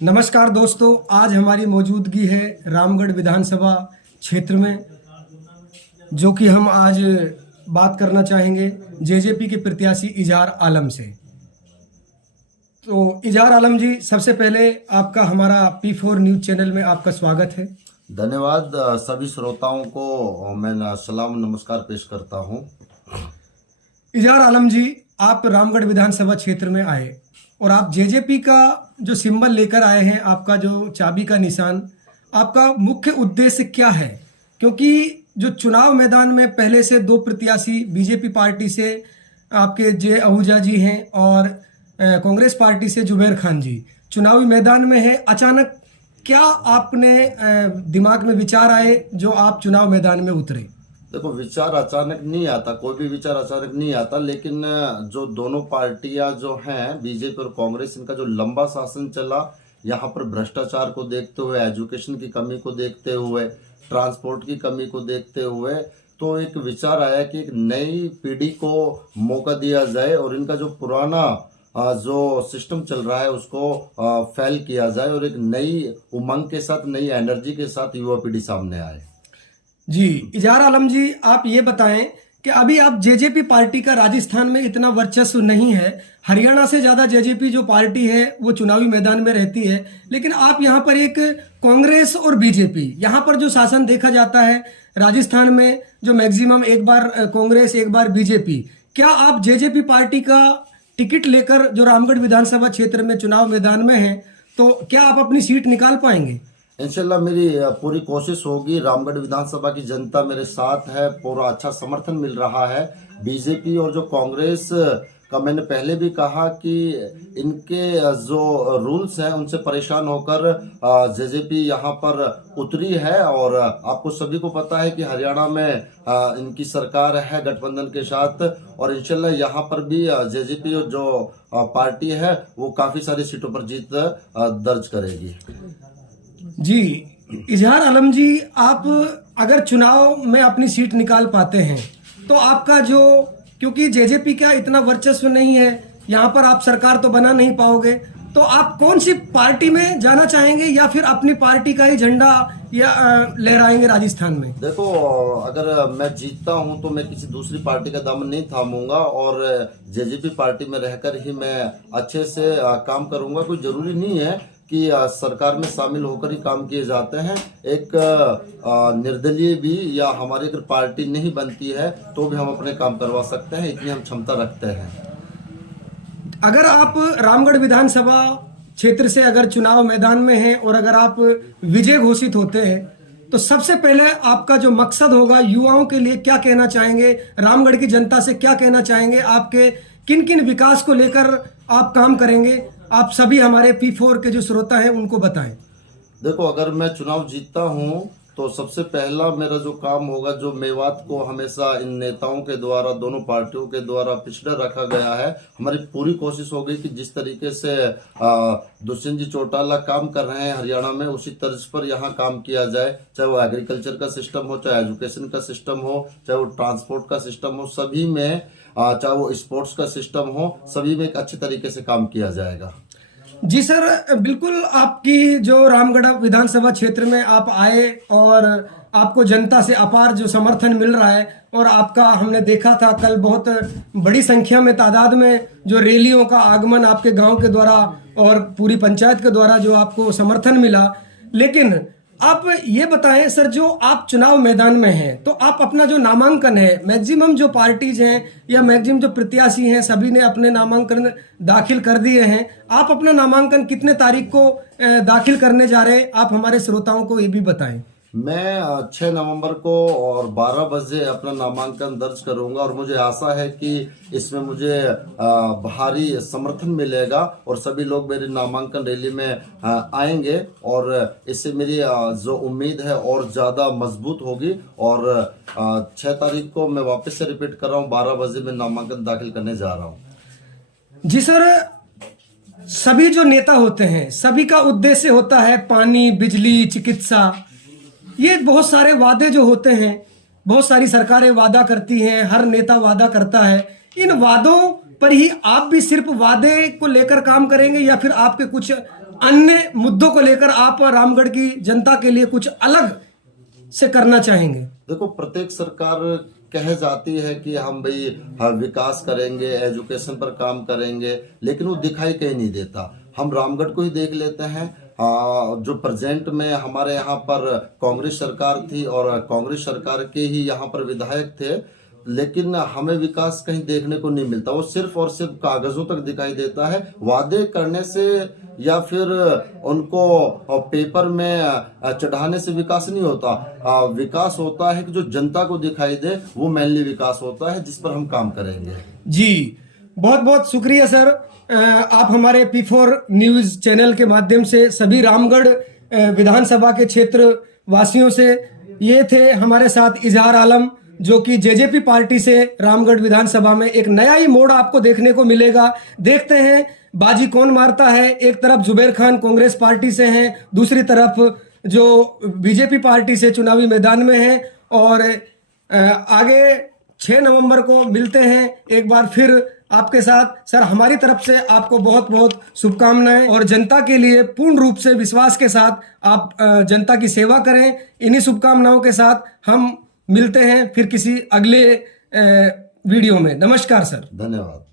नमस्कार दोस्तों, आज हमारी मौजूदगी है रामगढ़ विधानसभा क्षेत्र में, जो कि हम आज बात करना चाहेंगे जेजेपी के प्रत्याशी इजहार आलम से। तो इजहार आलम जी, सबसे पहले आपका हमारा P4 न्यूज़ चैनल में आपका स्वागत है। धन्यवाद। सभी श्रोताओं को मैं सलाम नमस्कार पेश करता हूं। इजहार आलम जी, आप रामगढ़ विधानसभा क्षेत्र में आए और आप जेजेपी का जो सिंबल लेकर आए हैं, आपका जो चाबी का निशान, आपका मुख्य उद्देश्य क्या है? क्योंकि जो चुनाव मैदान में पहले से दो प्रत्याशी बीजेपी पार्टी से आपके जे आहूजा जी हैं और कांग्रेस पार्टी से जुबैर खान जी चुनावी मैदान में है। अचानक क्या आपने दिमाग में विचार आए जो आप चुनाव मैदान में उतरे? देखो, विचार अचानक नहीं आता, कोई भी विचार अचानक नहीं आता, लेकिन जो दोनों पार्टियां जो हैं बीजेपी और कांग्रेस, इनका जो लंबा शासन चला, यहाँ पर भ्रष्टाचार को देखते हुए, एजुकेशन की कमी को देखते हुए, ट्रांसपोर्ट की कमी को देखते हुए, तो एक विचार आया कि एक नई पीढ़ी को मौका दिया जाए और इनका जो पुराना जो सिस्टम चल रहा है उसको फेल किया जाए और एक नई उमंग के साथ, नई एनर्जी के साथ युवा पीढ़ी सामने आए। जी इजहार आलम जी, आप ये बताएं कि अभी आप जेजेपी पार्टी का राजस्थान में इतना वर्चस्व नहीं है। हरियाणा से ज़्यादा जेजेपी जो पार्टी है वो चुनावी मैदान में रहती है, लेकिन आप यहाँ पर एक कांग्रेस और बीजेपी, यहाँ पर जो शासन देखा जाता है राजस्थान में, जो मैक्सिमम एक बार कांग्रेस एक बार बीजेपी, क्या आप जेजेपी पार्टी का टिकट लेकर जो रामगढ़ विधानसभा क्षेत्र में चुनाव मैदान में हैं, तो क्या आप अपनी सीट निकाल पाएंगे? इंशाल्लाह मेरी पूरी कोशिश होगी। रामगढ़ विधानसभा की जनता मेरे साथ है, पूरा अच्छा समर्थन मिल रहा है। बीजेपी और जो कांग्रेस का, मैंने पहले भी कहा कि इनके जो रूल्स हैं उनसे परेशान होकर जेजेपी यहाँ पर उतरी है। और आपको सभी को पता है कि हरियाणा में इनकी सरकार है गठबंधन के साथ, और इंशाल्लाह यहाँ पर भी जेजेपी जो पार्टी है वो काफ़ी सारी सीटों पर जीत दर्ज करेगी। जी इजहार आलम जी, आप अगर चुनाव में अपनी सीट निकाल पाते हैं तो आपका जो, क्योंकि जेजेपी का इतना वर्चस्व नहीं है यहाँ पर, आप सरकार तो बना नहीं पाओगे, तो आप कौन सी पार्टी में जाना चाहेंगे या फिर अपनी पार्टी का ही झंडा या लहराएंगे राजस्थान में? देखो, अगर मैं जीतता हूं तो मैं किसी दूसरी पार्टी का दामन नहीं थामूंगा और जेजेपी पार्टी में रहकर ही मैं अच्छे से काम करूंगा। कोई जरूरी नहीं है कि सरकार में शामिल होकर ही काम किए जाते हैं। एक निर्दलीय भी या हमारी अगर पार्टी नहीं बनती है तो भी हम अपने काम करवा सकते हैं, इतनी हम क्षमता रखते हैं। अगर आप रामगढ़ विधानसभा क्षेत्र से अगर चुनाव मैदान में हैं और अगर आप विजय घोषित होते हैं, तो सबसे पहले आपका जो मकसद होगा, युवाओं के लिए क्या कहना चाहेंगे, रामगढ़ की जनता से क्या कहना चाहेंगे, आपके किन किन विकास को लेकर आप काम करेंगे? आप सभी हमारे P4 के जो श्रोता हैं उनको बताएं। देखो, अगर मैं चुनाव जीतता हूं तो सबसे पहला मेरा जो काम होगा, जो मेवात को हमेशा इन नेताओं के द्वारा, दोनों पार्टियों के द्वारा पिछड़ा रखा गया है, हमारी पूरी कोशिश होगी कि जिस तरीके से दुष्यंत जी चौटाला काम कर रहे हैं हरियाणा में, उसी तर्ज पर यहाँ काम किया जाए। चाहे वो एग्रीकल्चर का सिस्टम हो, चाहे एजुकेशन का सिस्टम हो, चाहे वो ट्रांसपोर्ट का सिस्टम हो, सभी में, चाहे वो स्पोर्ट्स का सिस्टम हो, सभी में एक अच्छे तरीके से काम किया जाएगा। जी सर, बिल्कुल। आपकी जो रामगढ़ विधानसभा क्षेत्र में आप आए और आपको जनता से अपार जो समर्थन मिल रहा है, और आपका हमने देखा था कल बहुत बड़ी संख्या में, तादाद में जो रैलियों का आगमन आपके गांव के द्वारा और पूरी पंचायत के द्वारा जो आपको समर्थन मिला। लेकिन आप ये बताएं सर, जो आप चुनाव मैदान में हैं, तो आप अपना जो नामांकन है, मैक्सिमम जो पार्टीज हैं या मैक्सिमम जो प्रत्याशी हैं, सभी ने अपने नामांकन दाखिल कर दिए हैं। आप अपना नामांकन कितने तारीख को दाखिल करने जा रहे हैं, आप हमारे श्रोताओं को ये भी बताएं। मैं 6 नवंबर को और 12 बजे अपना नामांकन दर्ज करूंगा और मुझे आशा है कि इसमें मुझे भारी समर्थन मिलेगा और सभी लोग मेरे नामांकन रैली में आएंगे, और इससे मेरी जो उम्मीद है और ज़्यादा मजबूत होगी। और 6 तारीख को मैं वापस से रिपीट कर रहा हूँ, 12 बजे मैं नामांकन दाखिल करने जा रहा हूँ। जी सर, सभी जो नेता होते हैं, सभी का उद्देश्य होता है पानी, बिजली, चिकित्सा, ये बहुत सारे वादे जो होते हैं, बहुत सारी सरकारें वादा करती हैं, हर नेता वादा करता है। इन वादों पर ही आप भी सिर्फ वादे को लेकर काम करेंगे या फिर आपके कुछ अन्य मुद्दों को लेकर आप रामगढ़ की जनता के लिए कुछ अलग से करना चाहेंगे? देखो, प्रत्येक सरकार कह जाती है कि हम भाई विकास करेंगे, एजुकेशन पर काम करेंगे, लेकिन वो दिखाई कहीं नहीं देता। हम रामगढ़ को ही देख लेते हैं। जो प्रेजेंट में हमारे यहाँ पर कांग्रेस सरकार थी और कांग्रेस सरकार के ही यहाँ पर विधायक थे, लेकिन हमें विकास कहीं देखने को नहीं मिलता। वो सिर्फ और सिर्फ कागजों तक दिखाई देता है। वादे करने से या फिर उनको पेपर में चढ़ाने से विकास नहीं होता। विकास होता है कि जो जनता को दिखाई दे, वो मेनली विकास होता है, जिस पर हम काम करेंगे। जी, बहुत बहुत शुक्रिया सर। आप हमारे P4 न्यूज़ चैनल के माध्यम से सभी रामगढ़ विधानसभा के क्षेत्र वासियों से, ये थे हमारे साथ इजहार आलम, जो कि जेजेपी पार्टी से रामगढ़ विधानसभा में एक नया ही मोड़ आपको देखने को मिलेगा। देखते हैं बाजी कौन मारता है। एक तरफ जुबैर खान कांग्रेस पार्टी से हैं, दूसरी तरफ जो बीजेपी पार्टी से चुनावी मैदान में हैं। और आगे 6 नवंबर को मिलते हैं एक बार फिर आपके साथ। सर, हमारी तरफ से आपको बहुत बहुत शुभकामनाएं, और जनता के लिए पूर्ण रूप से विश्वास के साथ आप जनता की सेवा करें। इन्हीं शुभकामनाओं के साथ हम मिलते हैं फिर किसी अगले वीडियो में। नमस्कार सर। धन्यवाद।